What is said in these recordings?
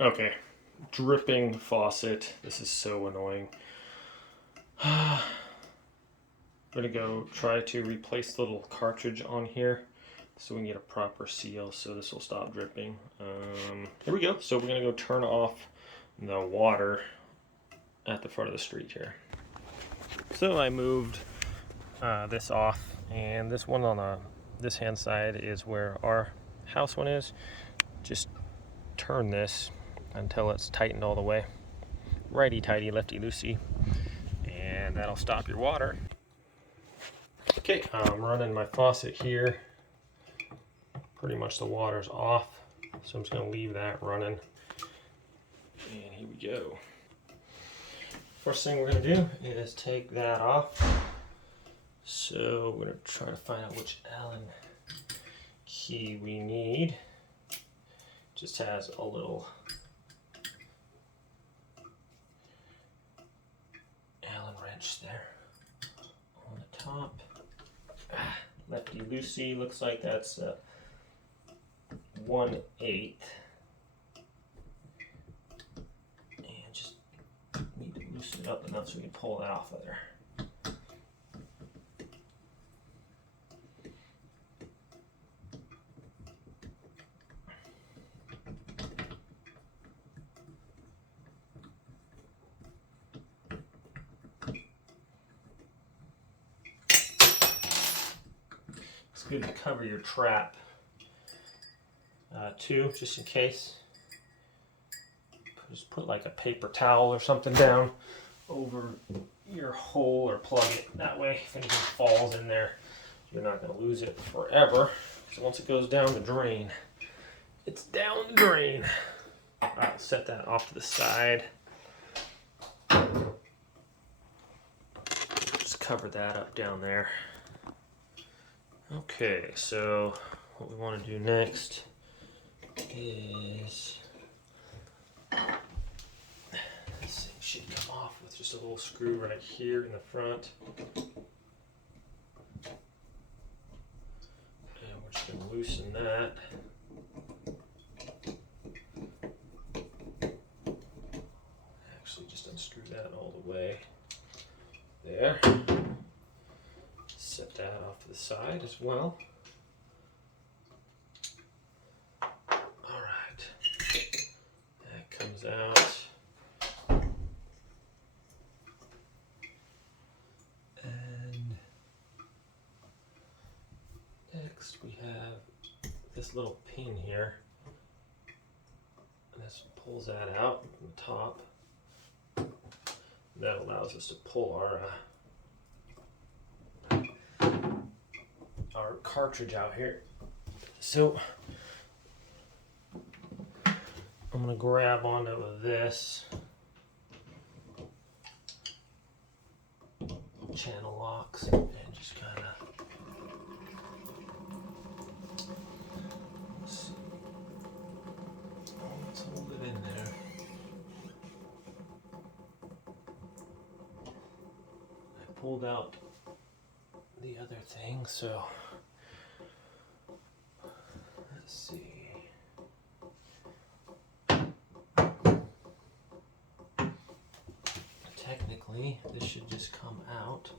Okay, dripping faucet. This is so annoying. I'm gonna go try to replace the little cartridge on here so we can get a proper seal so this will stop dripping. Here we go. So we're gonna go turn off the water at the front of the street here. So I moved this off, and this one on this hand side is where our house one is. Just turn this until it's tightened all the way. Righty tighty, lefty loosey, and that'll stop your water. Okay, I'm running my faucet here. Pretty much the water's off, so I'm just going to leave that running. And here we go. First thing we're going to do is take that off. So we're going to try to find out which Allen key we need. Just has a little Allen wrench there on the top. Lefty loosey, looks like that's 1/8. And just need to loosen it up enough so we can pull that off of there. It's good to cover your trap too, just in case. Just put like a paper towel or something down over your hole or plug it. That way, if anything falls in there, you're not going to lose it forever. So once it goes down the drain, it's down the drain. I'll set that off to the side. Just cover that up down there. Okay, so what we want to do next is this thing should come off with just a little screw right here in the front. And we're just going to loosen that. Actually, just unscrew that all the way there. Set that off to the side as well. Alright, that comes out. And next we have this little pin here. And this pulls that out from the top. That allows us to pull our cartridge out here. So I'm going to grab onto this channel locks and just kind of let's hold it in there. I pulled out the other thing, so let's see. Technically, this should just come out.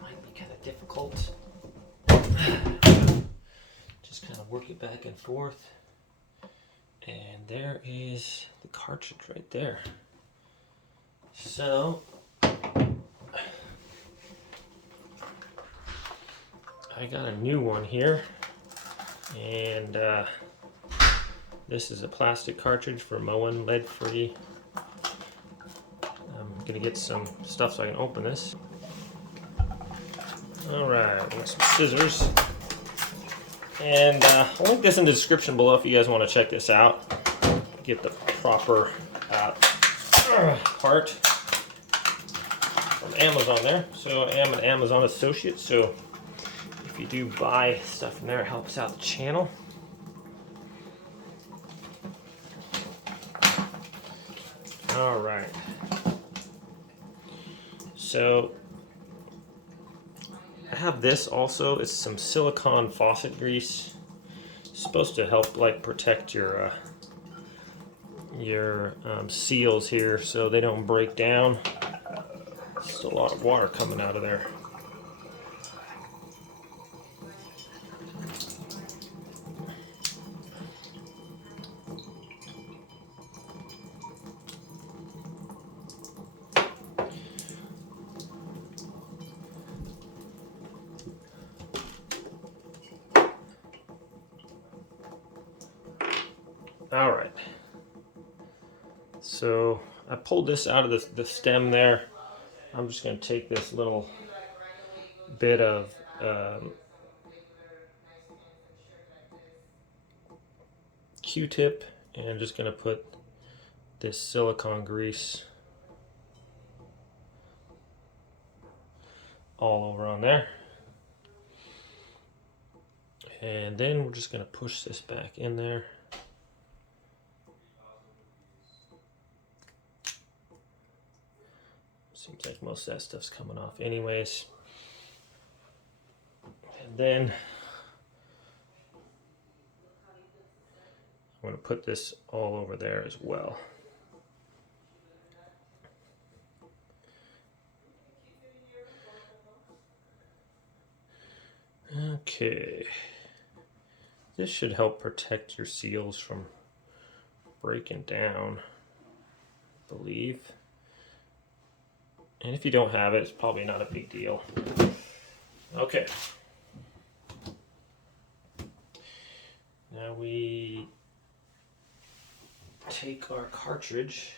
Might be kind of difficult. Just kind of work it back and forth. And there is the cartridge right there. So I got a new one here, and this is a plastic cartridge for mowing, lead-free. I'm gonna get some stuff so I can open this. Alright, got some scissors. And I'll link this in the description below if you guys want to check this out. Get the proper part from Amazon there. So I am an Amazon associate, so if you do buy stuff from there, it helps out the channel. Alright. So I have this also. It's some silicone faucet grease. supposed to help like protect your seals here so they don't break down. Just a lot of water coming out of there. All right. So I pulled this out of the stem there. I'm just going to take this little bit of Q-tip and just going to put this silicone grease all over on there. And then we're just going to push this back in there. Seems like most of that stuff's coming off anyways. And then I'm going to put this all over there as well. Okay. This should help protect your seals from breaking down, I believe. And if you don't have it, it's probably not a big deal. Okay. Now we take our cartridge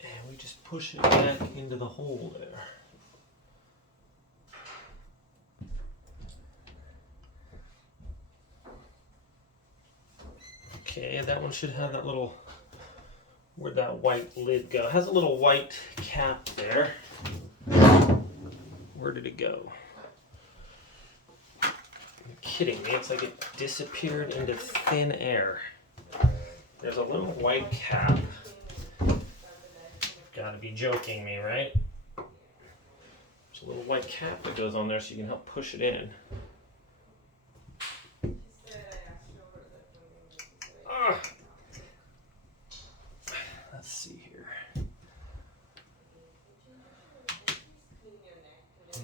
and we just push it back into the hole there. Okay, that one should have that little, where'd that white lid go? It has a little white cap there. Where did it go? Are you kidding me? It's like it disappeared into thin air. There's a little white cap. Gotta be joking me, right? There's a little white cap that goes on there so you can help push it in. Let's see here.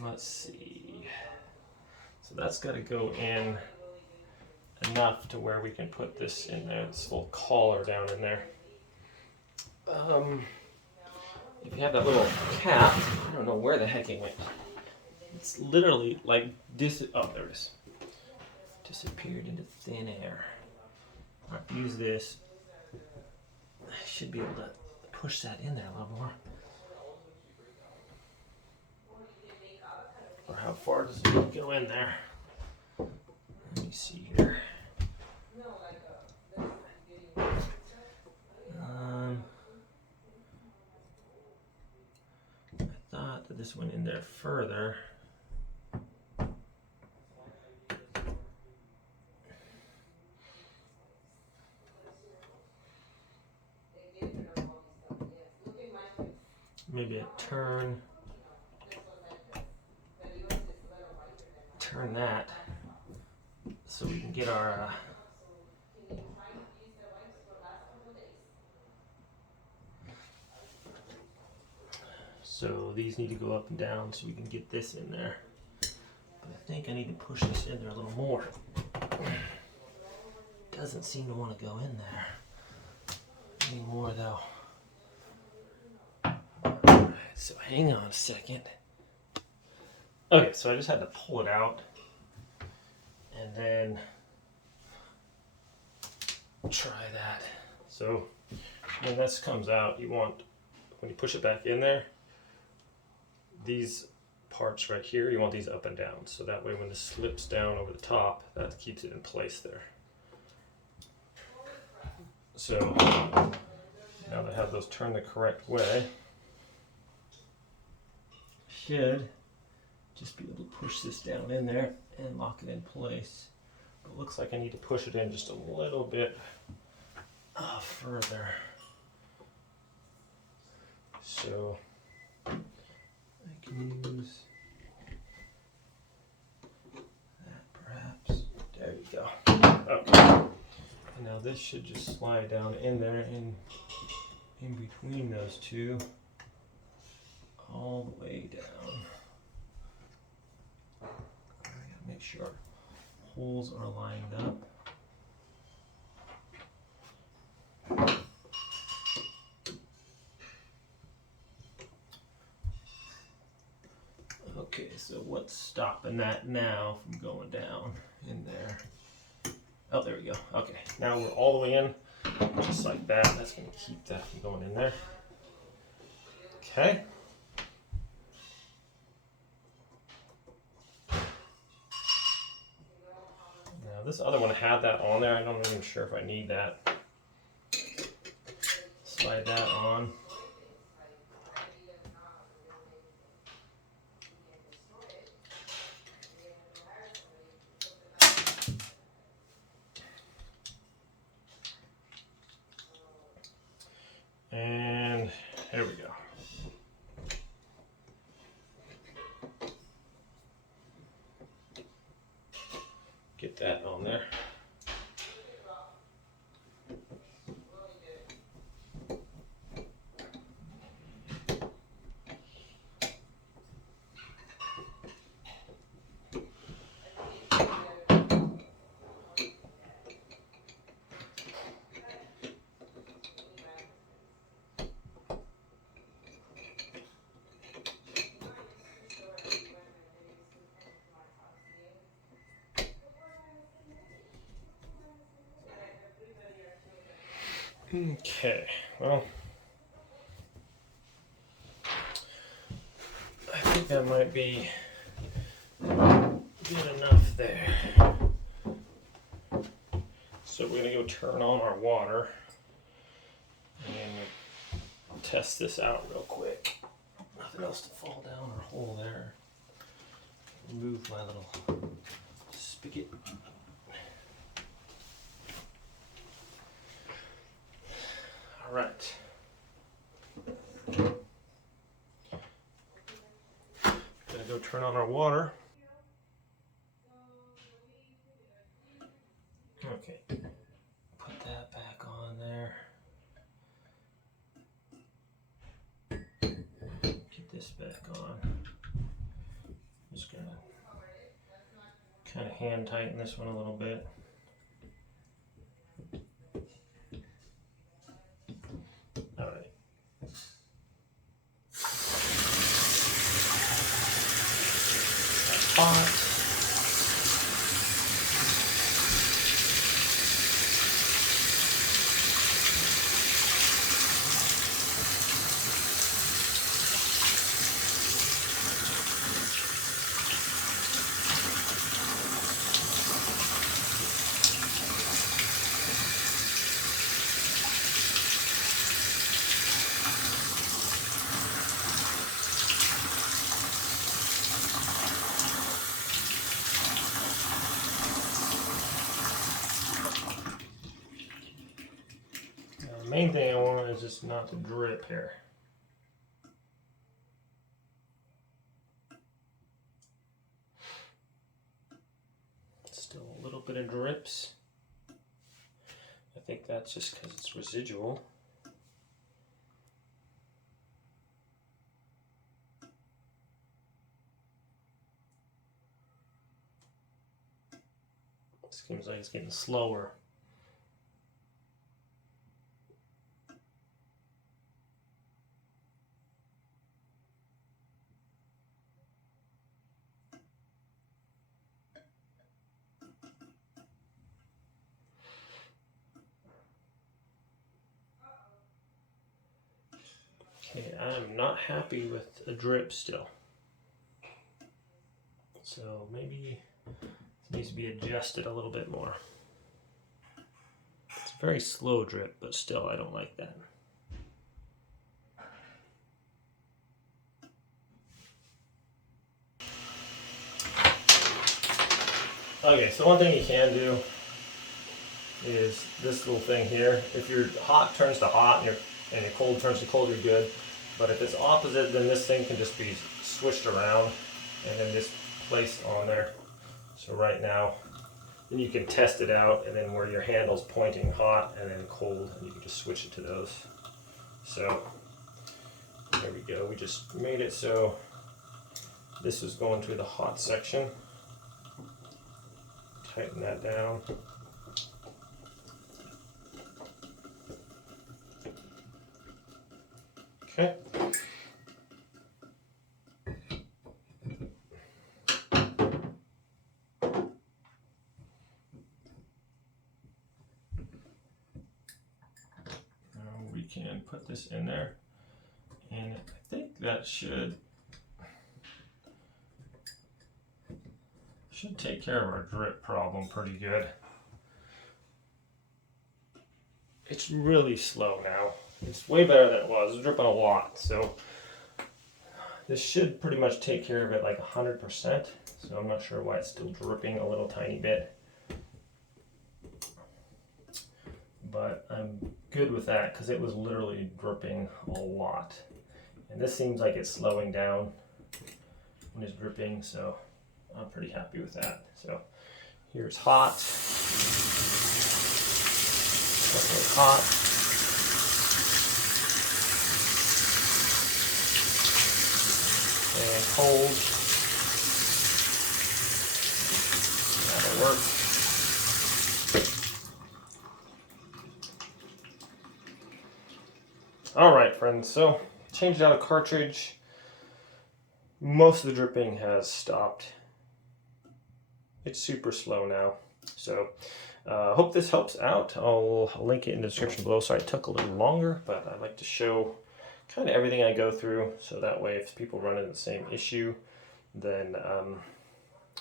Let's see. So that's got to go in enough to where we can put this in there. This little collar down in there. If you have that little cap, I don't know where the heck it went. It's literally like this. Oh, there it is. Disappeared into thin air. All right, use this. I should be able to push that in there a little more. Or how far does it go in there? Let me see here. I thought that this went in there further. Maybe a turn that so we can get our so these need to go up and down so we can get this in there. But I think I need to push this in there a little more. Doesn't seem to want to go in there anymore though. So hang on a second. Okay, so I just had to pull it out and then try that. So when this comes out, you want, when you push it back in there, these parts right here, you want these up and down. So that way when this slips down over the top, that keeps it in place there. So now that I have those turned the correct way, should just be able to push this down in there and lock it in place. But it looks like I need to push it in just a little bit further. So I can use that perhaps. There you go. Okay. And now this should just slide down in there and in between those two all the way down. I gotta make sure holes are lined up. Okay, so what's stopping that now from going down in there? Oh, there we go. Okay, now we're all the way in, just like that. That's going to keep that from going in there. Okay. Now this other one had that on there. I'm not even sure if I need that. Slide that on. And here we go. Get that on there. Okay, well, I think that might be good enough there. So we're gonna go turn on our water and test this out real quick. Nothing else to fall down or hole there. Remove my little spigot. All right. Gonna go turn on our water. Okay. Put that back on there. Get this back on. Just gonna kind of hand tighten this one a little bit. All right. Hot. The main thing I want is just not to drip here. Still a little bit of drips. I think that's just because it's residual. It seems like it's getting slower. Okay, I'm not happy with the drip still. So maybe it needs to be adjusted a little bit more. It's a very slow drip, but still I don't like that. Okay, so one thing you can do is this little thing here. If your hot turns to hot and your cold turns to cold, you're good. But if it's opposite, then this thing can just be switched around and then just placed on there. So right now, then you can test it out, and then where your handle's pointing hot and then cold, and you can just switch it to those. So there we go. We just made it so this is going to the hot section. Tighten that down. Okay. Now we can put this in there, and I think that should take care of our drip problem pretty good. It's really slow now. It's way better than it was. It's dripping a lot, so this should pretty much take care of it like 100%. So I'm not sure why it's still dripping a little tiny bit, but I'm good with that because it was literally dripping a lot. And this seems like it's slowing down when it's dripping, so I'm pretty happy with that. So here's hot. Definitely hot. And cold. That'll work. All right, friends, so changed out a cartridge. Most of the dripping has stopped. It's super slow now. So hope this helps out. I'll link it in the description below. Sorry it took a little longer, but I like to show kind of everything I go through, so that way if people run into the same issue, then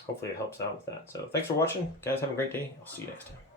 hopefully it helps out with that. So thanks for watching, guys. Have a great day. I'll see you next time.